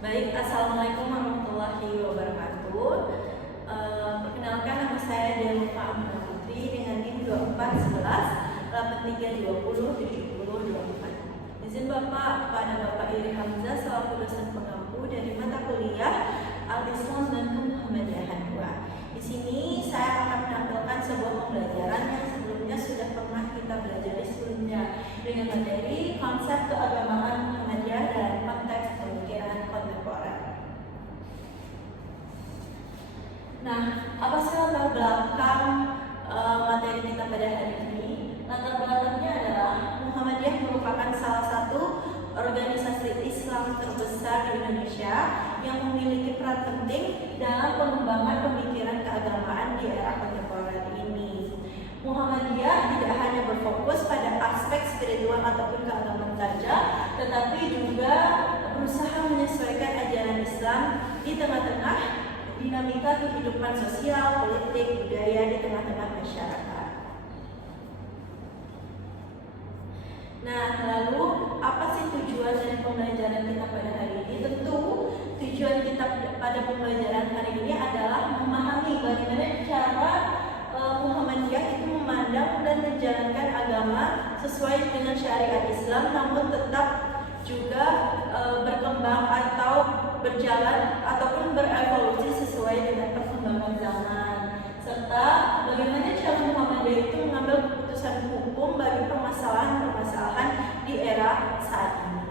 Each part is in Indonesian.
Baik, Assalamualaikum warahmatullahi wabarakatuh. Perkenalkan, nama saya Delufa Amina Putri dengan NIM 241183207024. Izin Bapak kepada Bapak Iri Hamzah selaku dosen pengampu dari mata kuliah Al-Islam dan Kemuhammadiyahan 2. Di sini saya akan menampilkan sebuah pembelajaran yang sebelumnya sudah pernah kita belajar sebelumnya dengan materi konsep keagamaan Muhammadiyah dan konteks pemikiran kontemporer. Nah, apa sih latar belakang materi kita pada hari ini? Latar belakangnya adalah Muhammadiyah merupakan salah satu organisasi Islam terbesar di Indonesia yang memiliki peran penting dalam pengembangan pemikiran keagamaan di era kontemporer ini. Muhammadiyah tidak hanya berfokus pada aspek spiritual ataupun keagamaan saja, tetapi juga berusaha menyesuaikan ajaran Islam di tengah-tengah dinamika kehidupan sosial, politik, budaya di tengah-tengah masyarakat. Nah, lalu apa sih tujuan dari pembelajaran kita pada hari ini? Tentu tujuan kita pada pembelajaran hari ini adalah memahami bagaimana cara Muhammadiyah itu memandang dan menjalankan agama sesuai dengan syariat Islam, namun tetap juga berkembang atau berjalan ataupun berevolusi sesuai dengan perkembangan zaman, serta bagaimana cara Muhammadiyah itu mengambil keputusan hukum bagi permasalahan-permasalahan di era saat ini.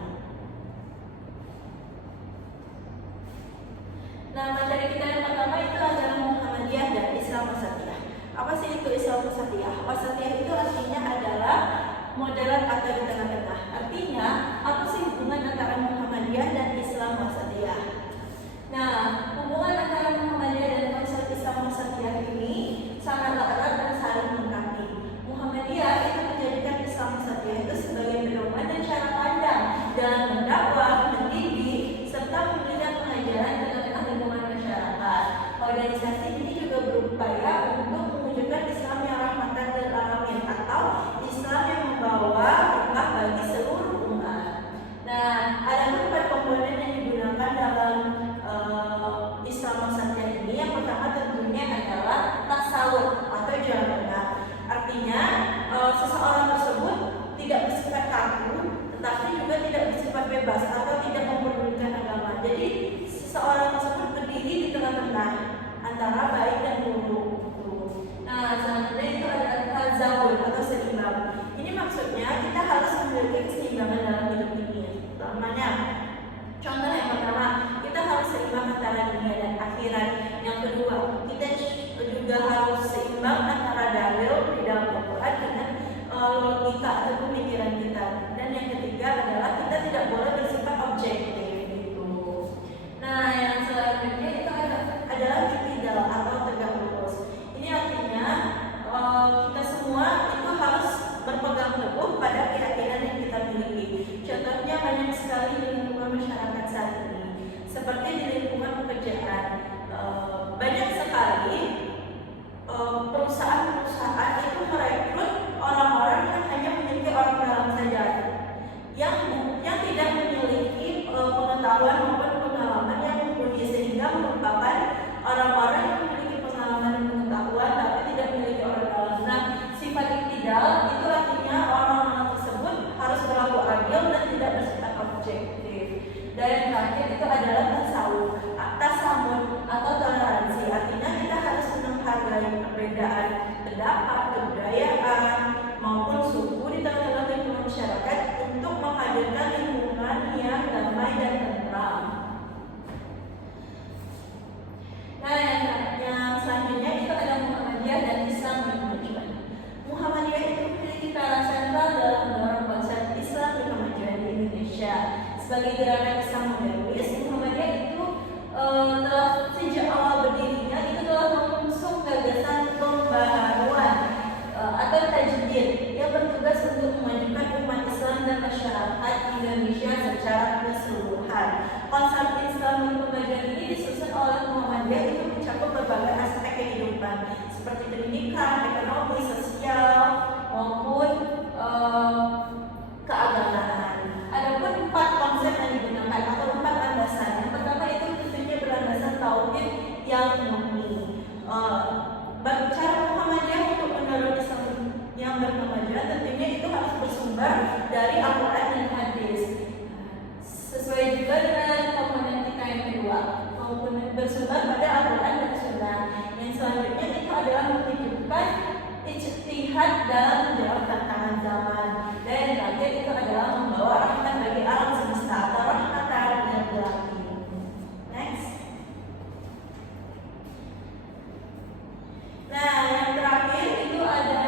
Nah, materi kita yang pertama itu adalah Muhammadiyah dan Islam Wasatiyah. Apa sih itu Islam Wasatiyah? Wasatiyah itu artinya adalah moderat atau di tengah-tengah. Artinya, apa sih hubungan antara Muhammadiyah dan Islam Wasatiyah? Nah, hubungan antara Muhammadiyah dan konsep Islam Wasatiyah ini sangatlah erat dan saling melengkapi. Muhammadiyah itu menjadikan Islam Wasatiyah itu sebagai pedoman dan cara pandang dalam mendakwah, mendidik, serta memberikan pengajaran di tengah-tengah lingkungan masyarakat. Organisasi ini juga berupaya untuk mewujudkan Islam yang rahmatan lil alamin atau Islam yang membawa berkah bagi seluruh umat. Nah, ada beberapa komponen yang digunakan dalam Islam Wasatiyah ini. Yang pertama tentunya adalah tasawuf atau jalan tengah. Artinya seseorang tersebut tidak bersifat kaku, tetapi juga tidak bersifat bebas atau tidak memperdulikan agama. Jadi seseorang tersebut berdiri di tengah-tengah antara baik dan buruk. Nah, selanjutnya itu ada tazawun atau seimbang. Ini maksudnya kita harus memiliki keseimbangan dalam hidup ini. Namanya, contoh yang pertama, kita harus seimbang antara dunia dan akhirat. Yang kedua, kita juga harus seimbang antara dalil di dalam Al-Quran dengan logika atau pemikiran kita. Dan yang ketiga adalah kita tidak boleh bersifat objektif gitu. Nah, yang selanjutnya itu adalah iktidal atau tegak lurus. Ini artinya kita semua itu harus berpegang teguh pada keyakinan yang kita miliki. Contohnya banyak sekali di lingkungan masyarakat saat ini, seperti di lingkungan pekerjaan. Banyak sekali perusahaan-perusahaan itu merekrut orang-orang yang hanya memiliki orang dalam saja, yang tidak memiliki pengetahuan maupun pengalaman yang mumpuni, sehingga merupakan orang-orang yang memiliki pengalaman dan pengetahuan tapi tidak memiliki orang dalam. Nah, sifat iktidal itu artinya orang-orang tersebut harus berlaku adil dan tidak bersifat objektif. Dan yang terakhir itu adalah tasamun atau toleransi. Artinya kita harus menghargai perbedaan pendapat, kebudayaan maupun suku di tengah-tengah lingkungan masyarakat untuk menghadirkan lingkungan yang damai dan tentram. Nah, yang selanjutnya itu ada Muhammadiyah dan Islam berkemajuan. Muhammadiyah itu memiliki peran sentral dalam mendorong konsep Islam berkemajuan di Indonesia. Sebagai gerakan Islam modernis, Muhammadiyah itu telah sejak awal berdirinya itu telah mengusung gagasan pembaharuan atau tajdid yang bertugas untuk memajukan umat Islam dan masyarakat Indonesia secara keseluruhan. Konsep Islam berkemajuan ini disusun oleh Muhammadiyah itu mencakup berbagai aspek kehidupan seperti pendidikan, ekonomi, sosial maupun keagamaan. Adapun 4 konsep yang digunakan atau 4 landasan. Yang pertama jihad dalam menjawab tantangan zaman. Dan yang terakhir itu adalah membawa rahmat bagi alam semesta atau rahmatan lil alamin. Next. Nah, yang terakhir itu ada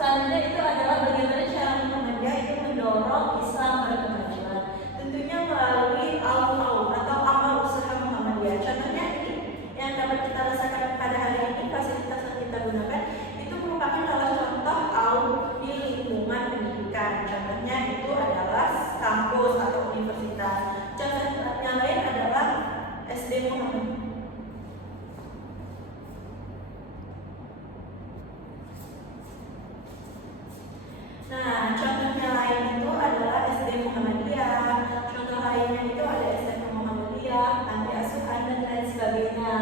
selanjutnya itu adalah bagaimana cara Muhammadiyah itu mendorong Islam berkemajuan. Tentunya melalui al-qaul atau amal usaha Muhammadiyah. Contohnya ini yang dapat kita rasakan pada hari ini, fasilitas yang kita gunakan itu merupakan salah contoh al di lingkungan pendidikan. Contohnya itu adalah kampus atau universitas. Contoh yang lain adalah SD Muhammadiyah. Nah, contohnya lain itu adalah SD Muhammadiyah, contoh lainnya itu ada SMP Muhammadiyah, panti asuhan dan lain sebagainya.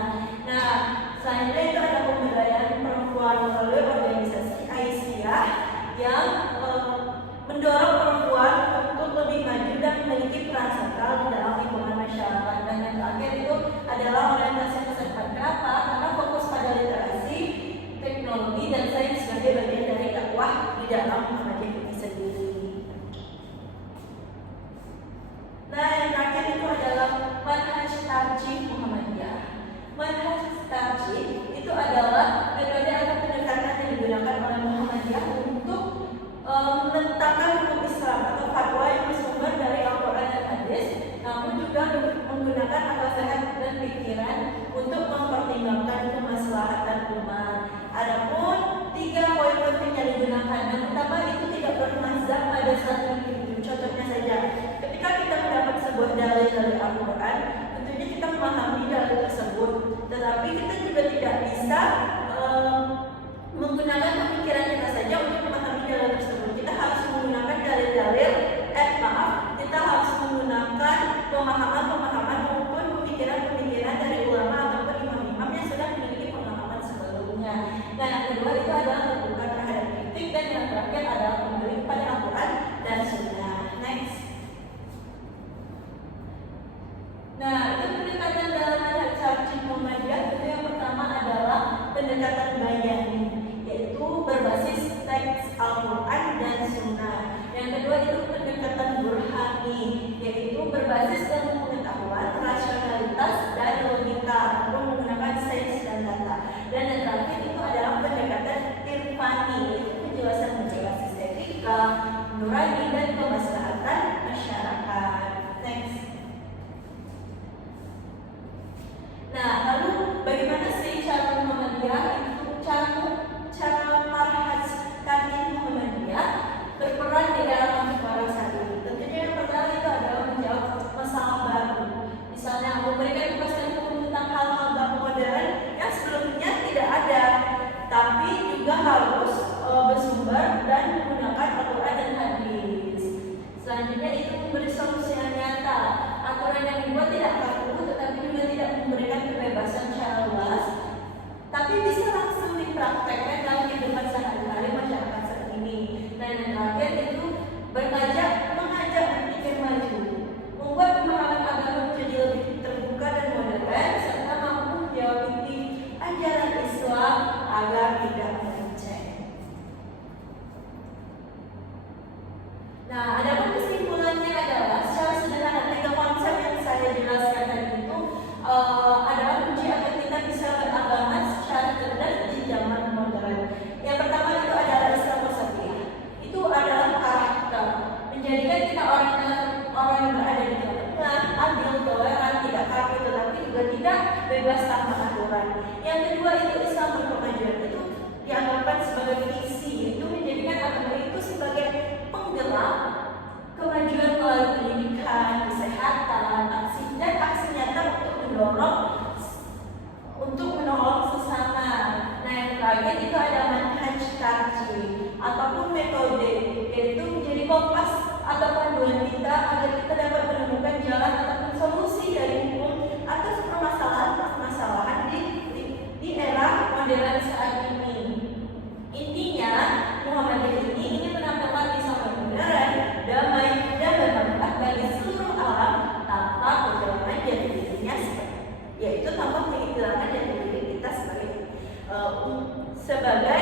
Nah, selanjutnya itu ada pemberdayaan perempuan melalui organisasi Aisyah yang mendorong perempuan untuk lebih maju dan memiliki peran sentral di dalam lingkungan masyarakat. Dan yang terakhir itu adalah orientasi masa depan. Kenapa? Karena fokus pada literasi, teknologi dan sains sebagai bagian dari dakwah di dalam Muhammadiyah ini sendiri. Nah, yang terakhir itu adalah manhaj tarjih Muhammadiyah. Manhaj tarjih itu adalah metode atau pendekatan yang digunakan oleh Muhammadiyah untuk menetapkan hukum Islam atau fatwa yang bersumber dari Al-Quran dan Hadis, namun juga menggunakan akal sehat dan pikiran untuk mempertimbangkan kemaslahatan umat. Adapun 3 poin penting yang digunakan. Yang pertama itu tidak bermazhab pada satu individu. Contohnya saja, ketika kita mendapat sebuah dalil dari Al-Quran, tentunya kita memahami dalil tersebut, tetapi kita juga tidak bisa menggunakan pemikiran kita saja untuk memahami dalil tersebut. Kita harus menggunakan dalil-dalil, kita harus menggunakan pemahaman-pemahaman maupun pemikiran-pemikiran dari ulama ataupun imam-imam yang sudah memiliki pemahaman sebelumnya. Dan yang kedua itu adalah terbuka terhadap kritik, dan yang terakhir adalah kembali kepada Al-Quran dan Sunnah. Next. Nah, itu pendekatan dalam manhaj tarjih Muhammadiyah. Itu yang pertama adalah pendekatan bayani, yaitu berbasis teks Al-Quran dan Sunnah. Yang kedua itu pendekatan burhani, yaitu berbasis ilmu pengetahuan, rasionalitas dan logika untuk menggunakan sains dan data. Dan yang terakhir itu adalah pendekatan irfani, yaitu penjelasan berbasis etika, nurani dan kemaslahatan masyarakat. Next. Nah, lalu bagaimana sih cara Muhammadiyah itu cara manhaj tarjih Muhammadiyah berperan di dalam kehidupan sehari-hari? Tentunya yang pertama itu adalah menjawab masalah baru. Misalnya memberikan kepastian hukum tentang hal-hal baru modern yang sebelumnya tidak ada, tapi juga harus bersumber dan menggunakan Al-Quran dan Hadis. Selanjutnya itu memberi solusi yang nyata. Aturan yang dibuat tidak kaku, tetapi juga tidak memberikan kebebasan secara luas, tapi bisa langsung dipraktekkan dalam kehidupan sehari-hari masyarakat saat ini. Dan yang terakhir itu mengajak berpikir maju, membuat pemahaman agama menjadi lebih terbuka dan modern, serta mampu menjawab ajaran Islam agar tidak melenceng. Nah, adapun kesimpulannya adalah secara sederhana 3 konsep yang saya jelaskan tadi itu adalah kunci agar kita bisa beragama secara cerdas di zaman modern. Yang pertama itu adalah Islam wasatiyah. Itu adalah karakter, menjadikan kita orang yang berada di tengah-tengah, adil, toleran, tidak kaku, tetapi juga tidak bebas tanpa aturan. Yang kedua itu Islam berkemajuan, itu dianggapkan sebagai visi, itu menjadikan agama itu sebagai penggerak kemajuan melalui pendidikan, kesehatan, aksi nyata untuk menolong sesama. Nah, yang terakhir itu ada manhaj tarjih ataupun metode, yaitu menjadi kompas atau panduan kita agar kita dapat menemukan jalan ataupun solusi dari hukum atas permasalahan di era modern saat ini. Intinya, Muhammadiyah ini ingin menampilkan Islam yang modern, damai, dan bermanfaat bagi seluruh alam tanpa kehilangan jati dirinya, yaitu tanpa kehilangan jati diri kita sebagai